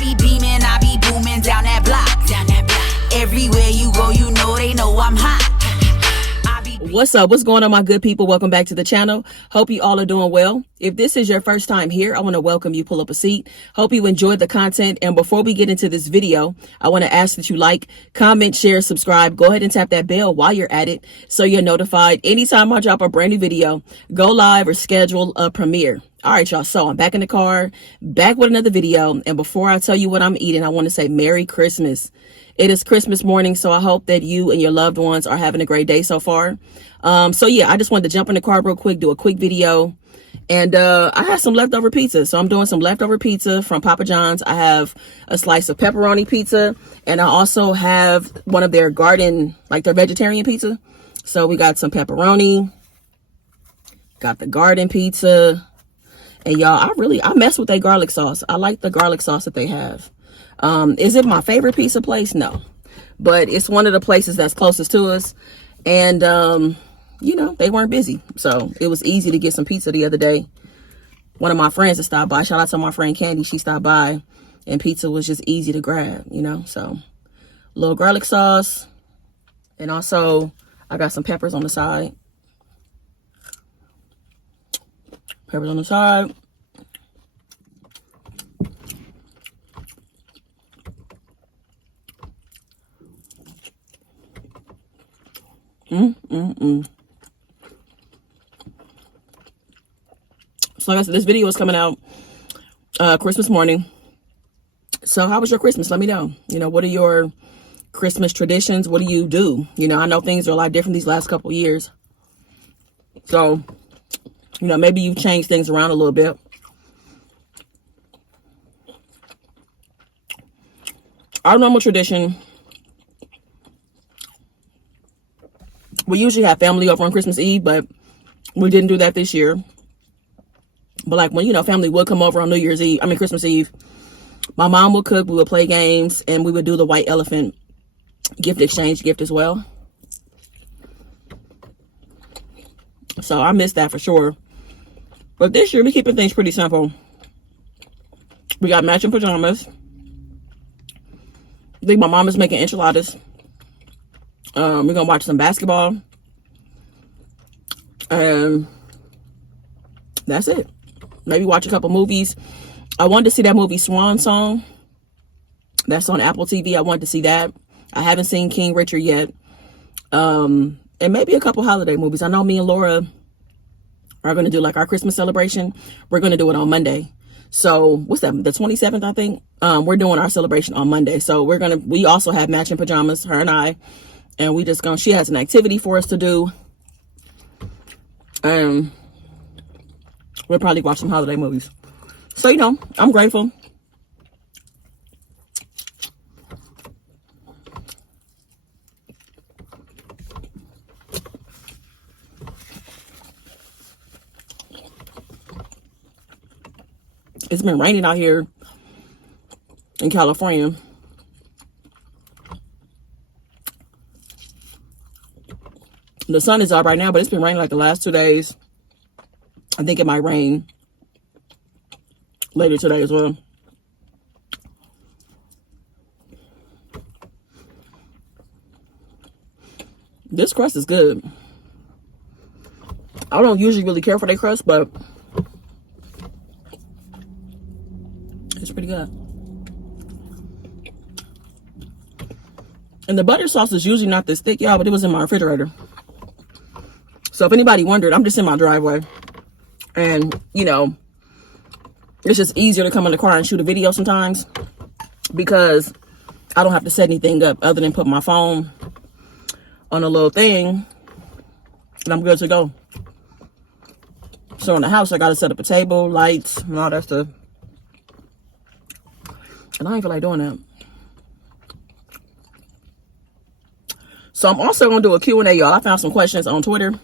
be beaming, I be booming down that block. Everywhere you go, you know they know I'm hot. What's up? What's going on, my good people? Welcome back to the channel. Hope you all are doing well. If this is your first time here, I want to welcome you. Pull up a seat. Hope you enjoyed the content. And before we get into this video, I want to ask that you like, comment, share, subscribe. Go ahead and tap that bell while you're at it so you're notified anytime I drop a brand new video, go live, or schedule a premiere. All right, y'all. So I'm back in the car, back with another video. And before I tell you what I'm eating, I want to say Merry Christmas. It is Christmas morning, so I hope that you and your loved ones are having a great day so far. So yeah, I just wanted to jump in the car real quick, do a quick video. And I had some leftover pizza. So I'm doing some leftover pizza from Papa John's. I have a slice of pepperoni pizza. And I also have one of their garden, like their vegetarian pizza. So we got some pepperoni. Got the garden pizza. And y'all, I mess with their garlic sauce. I like the garlic sauce that they have. Is it my favorite pizza place? No. But it's one of the places that's closest to us. And, you know, they weren't busy. So it was easy to get some pizza the other day. One of my friends that stopped by, shout out to my friend Candy, she stopped by. And pizza was just easy to grab, you know. So a little garlic sauce. And also, I got some peppers on the side. Peppers on the side. So like I said, this video is coming out Christmas morning. So how was your Christmas? Let me know. You know, what are your Christmas traditions? What do you do? You know, I know things are a lot different these last couple years. So, you know, maybe you've changed things around a little bit. Our normal tradition, we usually have family over on Christmas Eve, but we didn't do that this year. But like when, you know, family would come over on Christmas Eve, my mom would cook, we would play games, and we would do the white elephant gift exchange gift as well. So I missed that for sure. But this year, we're keeping things pretty simple. We got matching pajamas. I think my mom is making enchiladas. We're going to watch some basketball. And that's it. Maybe watch a couple movies. I wanted to see that movie Swan Song. That's on Apple TV. I wanted to see that. I haven't seen King Richard yet. And maybe a couple holiday movies. I know me and Laura are going to do like our Christmas celebration. We're going to do it on Monday. So what's that? The 27th, I think. We're doing our celebration on Monday. So we also have matching pajamas, her and I. And we just she has an activity for us to do. We'll probably watch some holiday movies. So, you know, I'm grateful. It's been raining out here in California. The sun is up right now, but it's been raining like the last 2 days. I think it might rain later today as well. This crust is good. I don't usually really care for their crust, but it's pretty good. And the butter sauce is usually not this thick, y'all, but it was in my refrigerator. So if anybody wondered, I'm just in my driveway. And, you know, it's just easier to come in the car and shoot a video sometimes because I don't have to set anything up other than put my phone on a little thing and I'm good to go. So in the house, I got to set up a table, lights, and all that stuff. And I ain't feel like doing that. So I'm also going to do a Q&A, y'all. I found some questions on Twitter.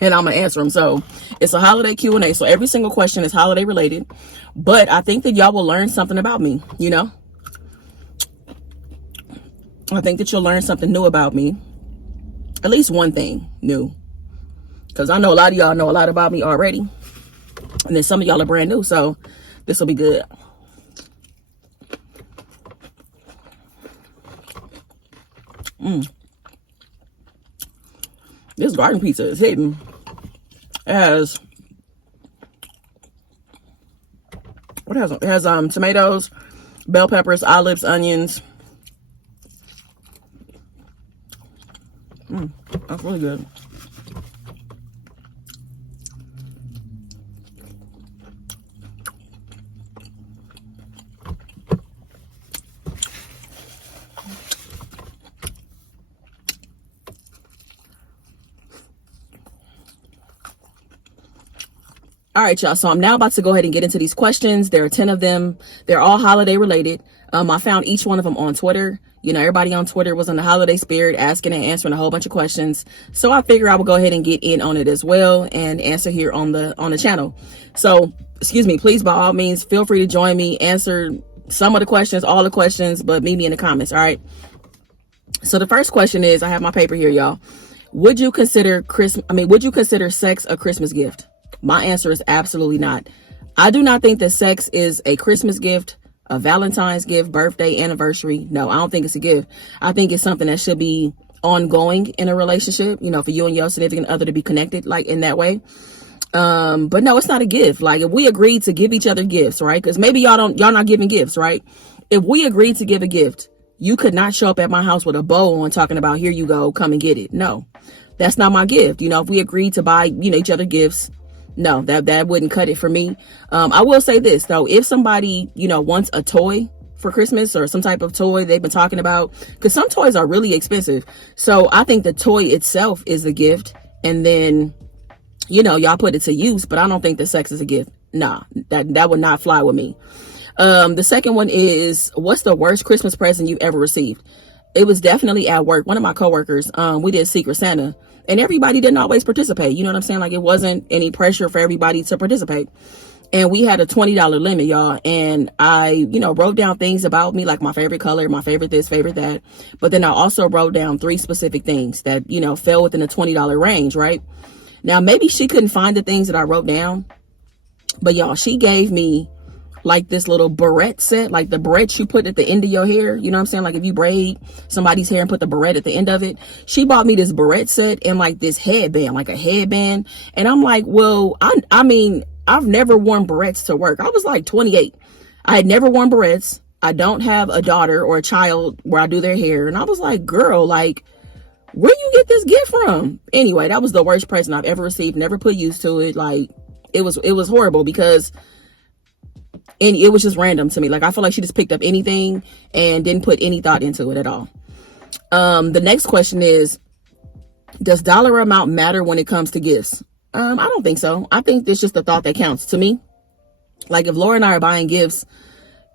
And I'm going to answer them. So it's a holiday Q&A. So every single question is holiday related. But I think that y'all will learn something about me, you know. I think that you'll learn something new about me. At least one thing new. Because I know a lot of y'all know a lot about me already. And then some of y'all are brand new. So this will be good. This garden pizza is hitting. It has, what has it? It has tomatoes, bell peppers, olives, onions. That's really good. All right, y'all. So I'm now about to go ahead and get into these questions. There are 10 of them. They're all holiday related. I found each one of them on Twitter. You know, everybody on Twitter was in the holiday spirit, asking and answering a whole bunch of questions. So I figure I would go ahead and get in on it as well and answer here on the channel. So, excuse me, please, by all means, feel free to join me, answer some of the questions, all the questions, but meet me in the comments. All right. So the first question is, I have my paper here, y'all. Would you consider sex a Christmas gift? My answer is absolutely not. I do not think that sex is a Christmas gift, a Valentine's gift, birthday, anniversary. No, I don't think it's a gift. I think it's something that should be ongoing in a relationship, you know, for you and your significant other to be connected like in that way. But no, it's not a gift. Like if we agreed to give each other gifts, right? Because maybe y'all not giving gifts, right? If we agreed to give a gift, you could not show up at my house with a bow on talking about, here you go, come and get it. No, that's not my gift. You know, if we agreed to buy, you know, each other gifts, no, that wouldn't cut it for me. I will say this though, if somebody, you know, wants a toy for Christmas or some type of toy they've been talking about, because some toys are really expensive. So I think the toy itself is the gift. And then, you know, y'all put it to use, but I don't think the sex is a gift. Nah, that would not fly with me. The second one is, what's the worst Christmas present you ever received? It was definitely at work. One of my coworkers, we did Secret Santa, and everybody didn't always participate. You know what I'm saying? Like it wasn't any pressure for everybody to participate. And we had a $20 limit, y'all. And I, you know, wrote down things about me, like my favorite color, my favorite this, favorite that. But then I also wrote down 3 specific things that, you know, fell within the $20 range, right? Now, maybe she couldn't find the things that I wrote down, but y'all, she gave me like this little barrette set, like the barrette you put at the end of your hair. You know what I'm saying? Like if you braid somebody's hair and put the barrette at the end of it, she bought me this barrette set and like this headband, like a headband. And I'm like, well, I mean, I've never worn barrettes to work. I was like 28. I had never worn barrettes. I don't have a daughter or a child where I do their hair. And I was like, girl, like, where you get this gift from? Anyway, that was the worst present I've ever received. Never put use to it. Like it was horrible because and it was just random to me. Like, I feel like she just picked up anything and didn't put any thought into it at all. The next question is, does dollar amount matter when it comes to gifts? I don't think so. I think it's just the thought that counts to me. Like if Laura and I are buying gifts,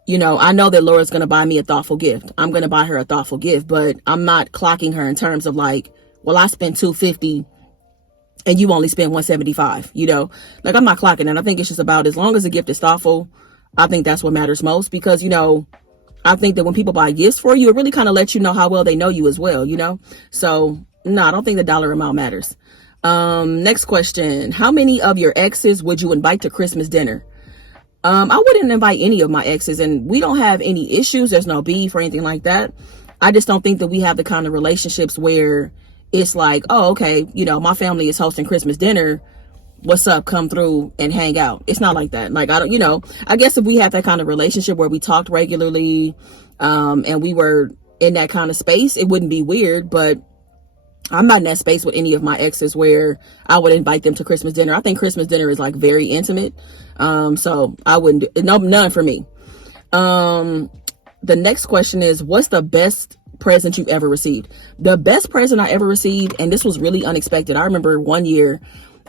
you know, I know that Laura's going to buy me a thoughtful gift. I'm going to buy her a thoughtful gift, but I'm not clocking her in terms of like, well, I spent $250 and you only spent $175, you know, like I'm not clocking that. I think it's just about, as long as the gift is thoughtful, I think that's what matters most, because, you know, I think that when people buy gifts for you, it really kind of lets you know how well they know you as well, you know? So no, I don't think the dollar amount matters. Next question. How many of your exes would you invite to Christmas dinner? I wouldn't invite any of my exes, and we don't have any issues. There's no beef or anything like that. I just don't think that we have the kind of relationships where it's like, oh, okay, you know, my family is hosting Christmas dinner. What's up? Come through and hang out. It's not like that. Like, I don't, you know, I guess if we had that kind of relationship where we talked regularly, and we were in that kind of space, it wouldn't be weird, but I'm not in that space with any of my exes where I would invite them to Christmas dinner. I think Christmas dinner is like very intimate. So I wouldn't do, none for me. The next question is, what's the best present you've ever received? The best present I ever received, and this was really unexpected. I remember one year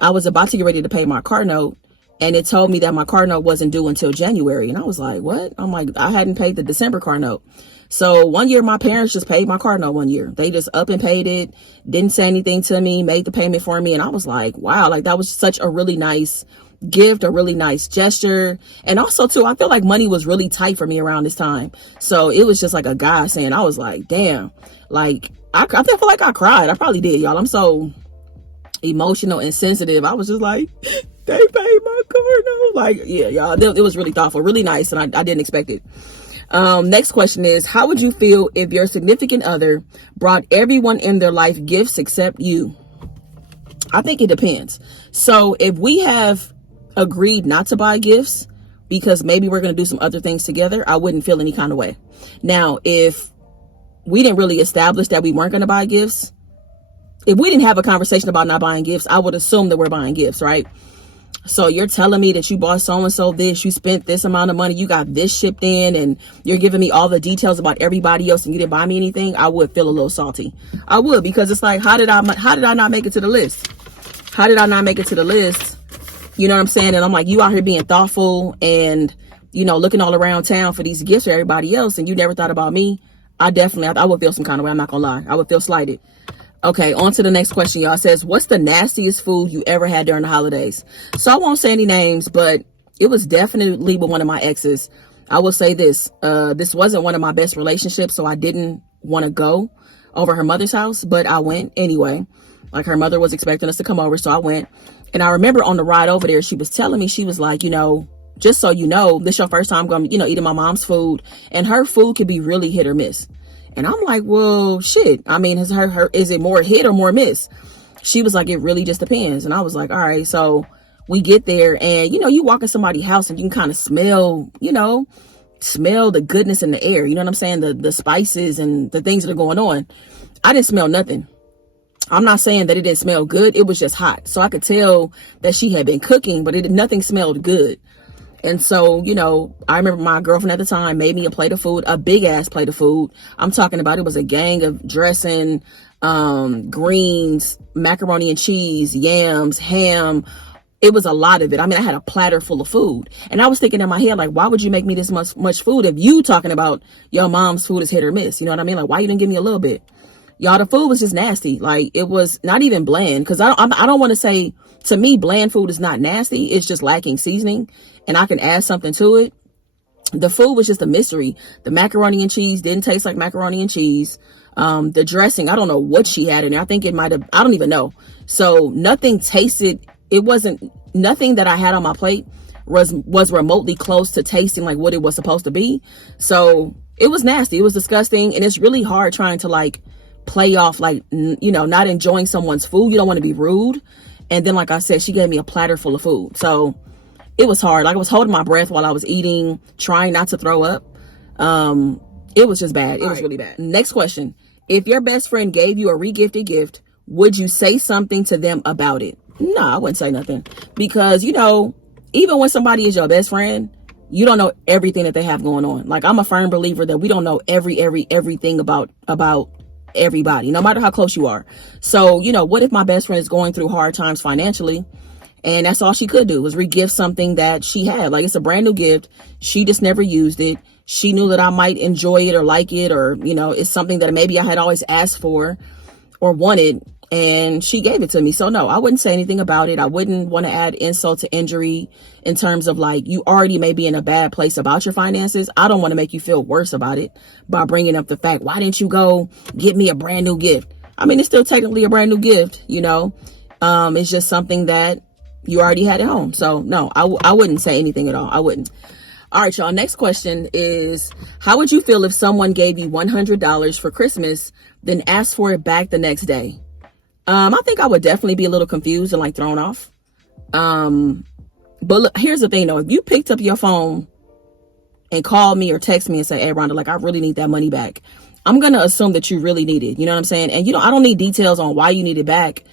I was about to get ready to pay my car note, and it told me that my car note wasn't due until January. And I was like, what? I'm like, I hadn't paid the December car note. So one year, my parents just paid my car note one year. They just up and paid it, didn't say anything to me, made the payment for me. And I was like, wow, like that was such a really nice gift, a really nice gesture. And also too, I feel like money was really tight for me around this time. So it was just like a godsend. I was like, damn, like I feel like I cried. I probably did, y'all. I'm so emotional and sensitive. I was just like, they paid my car note. Like, yeah, y'all, it was really thoughtful, really nice. And I didn't expect it. Next question is, how would you feel if your significant other brought everyone in their life gifts except you? I think it depends. So if we have agreed not to buy gifts because maybe we're going to do some other things together, I wouldn't feel any kind of way. Now, if we didn't really establish that we weren't going to buy gifts, if we didn't have a conversation about not buying gifts, I would assume that we're buying gifts, right? So you're telling me that you bought so-and-so this, you spent this amount of money, you got this shipped in, and you're giving me all the details about everybody else and you didn't buy me anything, I would feel a little salty. I would, because it's like, how did I not make it to the list? How did I not make it to the list? You know what I'm saying? And I'm like, you out here being thoughtful and, you know, looking all around town for these gifts for everybody else, and you never thought about me. I would feel some kind of way. I'm not gonna lie. I would feel slighted. Okay, on to the next question, y'all. It says, what's the nastiest food you ever had during the holidays? So I won't say any names, but it was definitely with one of my exes. I will say this. This wasn't one of my best relationships, so I didn't want to go over her mother's house, but I went anyway. Like, her mother was expecting us to come over, so I went. And I remember on the ride over there, she was telling me, she was like, you know, just so you know, this is your first time going, you know, eating my mom's food, and her food could be really hit or miss. And I'm like, well, shit. I mean, is it more hit or more miss? She was like, it really just depends. And I was like, all right. So we get there, and, you know, you walk in somebody's house and you can kind of smell the goodness in the air. You know what I'm saying? The spices and the things that are going on. I didn't smell nothing. I'm not saying that it didn't smell good. It was just hot. So I could tell that she had been cooking, but nothing smelled good. And so, you know, I remember my girlfriend at the time made me a plate of food, a big ass plate of food. I'm talking about, it was a gang of dressing, greens, macaroni and cheese, yams, ham. It was a lot of it. I mean, I had a platter full of food, and I was thinking in my head, like, why would you make me this much food if you talking about your mom's food is hit or miss? You know what I mean? Like, why you didn't give me a little bit? Y'all, the food was just nasty. Like, it was not even bland, because I don't want to say, to me, bland food is not nasty. It's just lacking seasoning, and I can add something to it. The food was just a mystery. The macaroni and cheese didn't taste like macaroni and cheese. The dressing, I don't know what she had in there. I think it might have, I don't even know. So nothing tasted, nothing that I had on my plate was remotely close to tasting like what it was supposed to be. So it was nasty. It was disgusting. And it's really hard trying to, like, play off, like, you know, not enjoying someone's food. You don't want to be rude. And then, like I said, she gave me a platter full of food. So it was hard. Like, I was holding my breath while I was eating, trying not to throw up. It was just bad. It was really bad. Next question. If your best friend gave you a regifted gift, would you say something to them about it? No, I wouldn't say nothing. Because, you know, even when somebody is your best friend, you don't know everything that they have going on. Like, I'm a firm believer that we don't know everything about everybody, no matter how close you are. So, you know, what if my best friend is going through hard times financially, and that's all she could do was regift something that she had? Like, it's a brand new gift. She just never used it. She knew that I might enjoy it or like it, or, you know, it's something that maybe I had always asked for or wanted, and she gave it to me. So no, I wouldn't say anything about it. I wouldn't want to add insult to injury in terms of, like, you already may be in a bad place about your finances. I don't want to make you feel worse about it by bringing up the fact, why didn't you go get me a brand new gift? I mean, it's still technically a brand new gift, you know. It's just something that you already had at home. So no, I wouldn't say anything at all. I wouldn't. All right, y'all. Next question is, how would you feel if someone gave you $100 for Christmas, then asked for it back the next day? I think I would definitely be a little confused and, like, thrown off. But look, here's the thing though. If you picked up your phone and called me or text me and say, hey, Rhonda, like, I really need that money back, I'm going to assume that you really need it. You know what I'm saying? And, you know, I don't need details on why you need it back.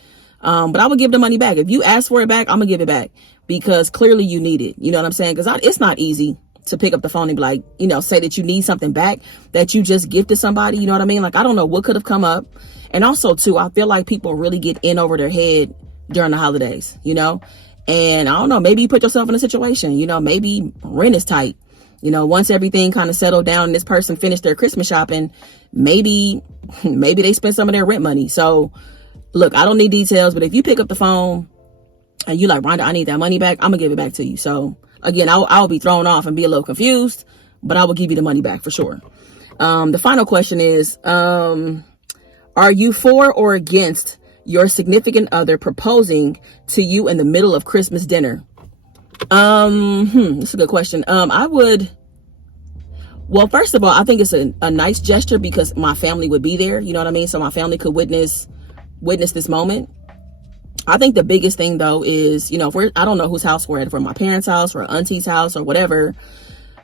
But I would give the money back. If you ask for it back, I'm gonna give it back, because clearly you need it. You know what I'm saying? Because it's not easy to pick up the phone and be like, you know, say that you need something back that you just gifted somebody. You know what I mean? Like, I don't know what could have come up. And also too, I feel like people really get in over their head during the holidays, you know? And I don't know, maybe you put yourself in a situation, you know, maybe rent is tight. You know, once everything kind of settled down and this person finished their Christmas shopping, maybe they spent some of their rent money. So look, I don't need details, but if you pick up the phone and you like, Rhonda, I need that money back, I'm gonna give it back to you. So again, I'll be thrown off and be a little confused, but I will give you the money back for sure. The final question is, are you for or against your significant other proposing to you in the middle of Christmas dinner? That's a good question. Well, first of all, I think it's a nice gesture because my family would be there. You know what I mean? So my family could witness this moment. I think the biggest thing though is, you know, if I don't know whose house we're at, from my parents' house or auntie's house or whatever.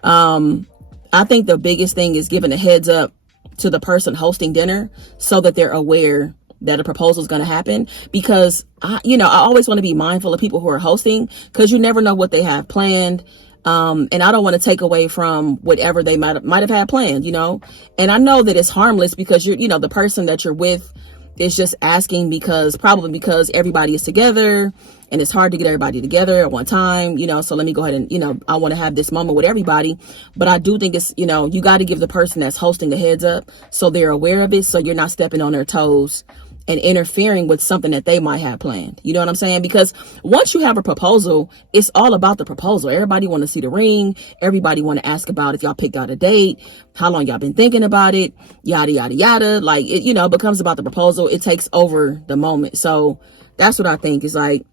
I think the biggest thing is giving a heads up to the person hosting dinner so that they're aware that a proposal is going to happen, because I always want to be mindful of people who are hosting, because you never know what they have planned. And I don't want to take away from whatever they might have had planned, you know, and I know that it's harmless because the person that you're with is just asking probably because everybody is together and it's hard to get everybody together at one time, you know, so let me go ahead and, I want to have this moment with everybody. But I do think it's, you got to give the person that's hosting a heads up so they're aware of it, so you're not stepping on their toes and interfering with something that they might have planned. You know what I'm saying? Because once you have a proposal, it's all about the proposal. Everybody want to see the ring. Everybody want to ask about if y'all picked out a date, how long y'all been thinking about it, yada, yada, yada. Like, it, becomes about the proposal. It takes over the moment. So that's what I think is like,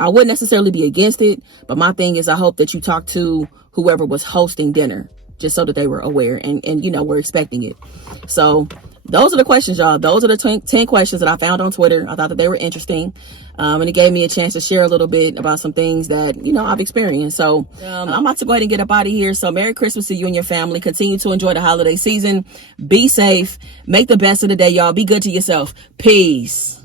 I wouldn't necessarily be against it, but my thing is I hope that you talk to whoever was hosting dinner just so that they were aware and we're expecting it. So those are the questions, y'all. Those are the 10 questions that I found on Twitter. I thought that they were interesting. And it gave me a chance to share a little bit about some things that, I've experienced. So I'm about to go ahead and get up out of here. So Merry Christmas to you and your family. Continue to enjoy the holiday season. Be safe. Make the best of the day, y'all. Be good to yourself. Peace.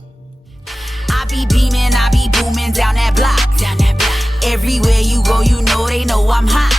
I be beaming, I be booming down that block. Everywhere you go, they know I'm hot.